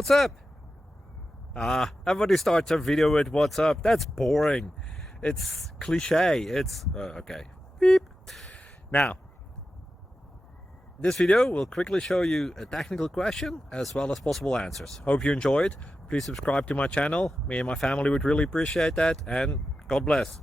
What's up? Everybody starts a video with what's up. That's boring. It's cliche. It's okay. Beep. Now, this video will quickly show you a technical question as well as possible answers. Hope you enjoyed. Please subscribe to my channel. Me and my family would really appreciate that, and God bless.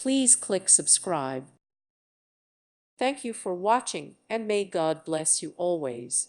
Please click subscribe. Thank you for watching, and may God bless you always.